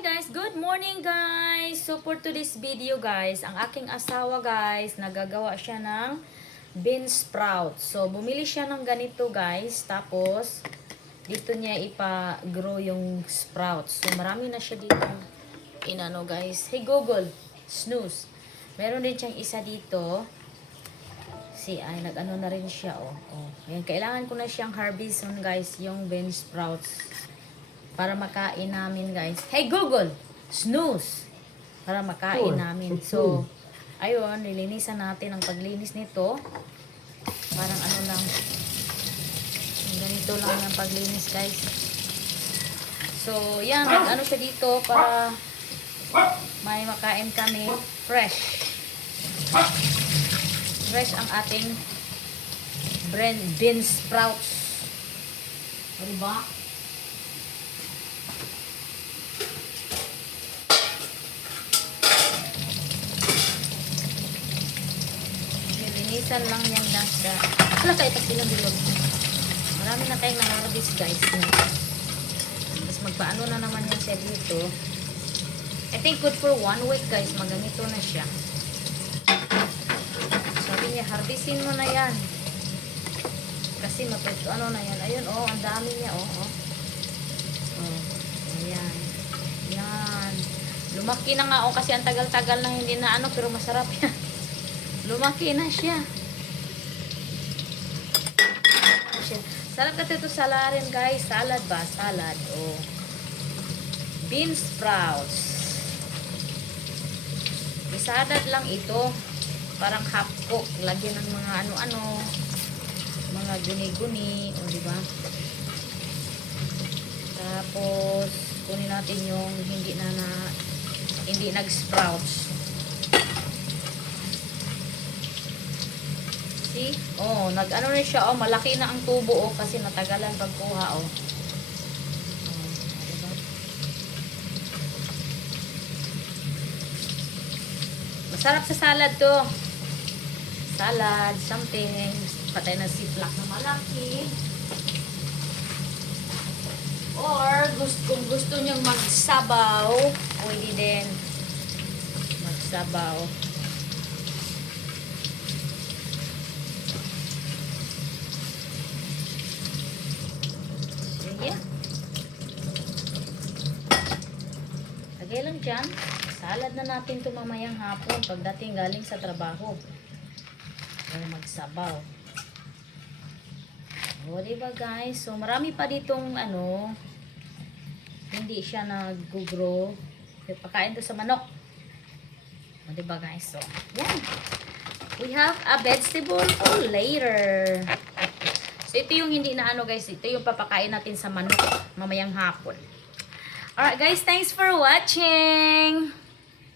Hi guys, good morning guys. So for today's video guys, ang aking asawa guys, nagagawa siya ng bean sprout. So bumili siya ng ganito guys, tapos dito niya ipa-grow yung sprouts. So marami na siya dito. Inano guys. Hey Google, snooze. Meron din siyang isa dito. Ay nag-ano na rin siya oh. Ayan, kailangan ko na siyang harvest guys, yung bean sprouts. Para makain namin guys. Hey Google, snooze. Para makain namin. So, ayun, nilinisan natin ang paglinis nito. Parang ano lang. Ganito lang ang paglinis guys. So, yan. Ano siya dito para may makain kami fresh. Fresh ang ating bean sprouts. Diba? Linisan lang yan dasa. Wala kayo takilang bilog. Marami na tayong na-harvest guys. Tapos magpaano na naman yan siya dito. I think good for 1 week guys. Maganito na siya. Sabi niya, harvestin mo na yan. Kasi mapito ano na yan. Ayun oh, ang dami niya oh. Ayan. Yan. Lumaki na nga oh kasi ang tagal-tagal na hindi na ano pero masarap yan. Lumaki na siya. Sarap kasi ito salarin guys. Salad ba? Salad. Oh. Bean sprouts. Isalad lang ito. Parang half cook. Lagyan ng mga ano-ano. Mga guni-guni. O diba? Tapos, kunin natin yung hindi nag-sprouts. See? Oh, nag-ano na siya. Oh, malaki na ang tubo oh kasi natagalan pagkuha oh. Diba? Masarap sa salad to. Salad, something. Patay na siplak na malaki. Or, kung gusto nyong magsabaw, pwede din magsabaw. Lagay lang dyan. Salad na natin ito mamayang hapon pagdating galing sa trabaho. Para magsabaw. O, diba guys? So, marami pa ditong ano, hindi siya nag-grow. Pakain to sa manok. O, diba guys? So, yan. We have a vegetable for later. So, ito yung hindi na ano guys. Ito yung papakain natin sa manok mamayang hapon. Alright guys, thanks for watching!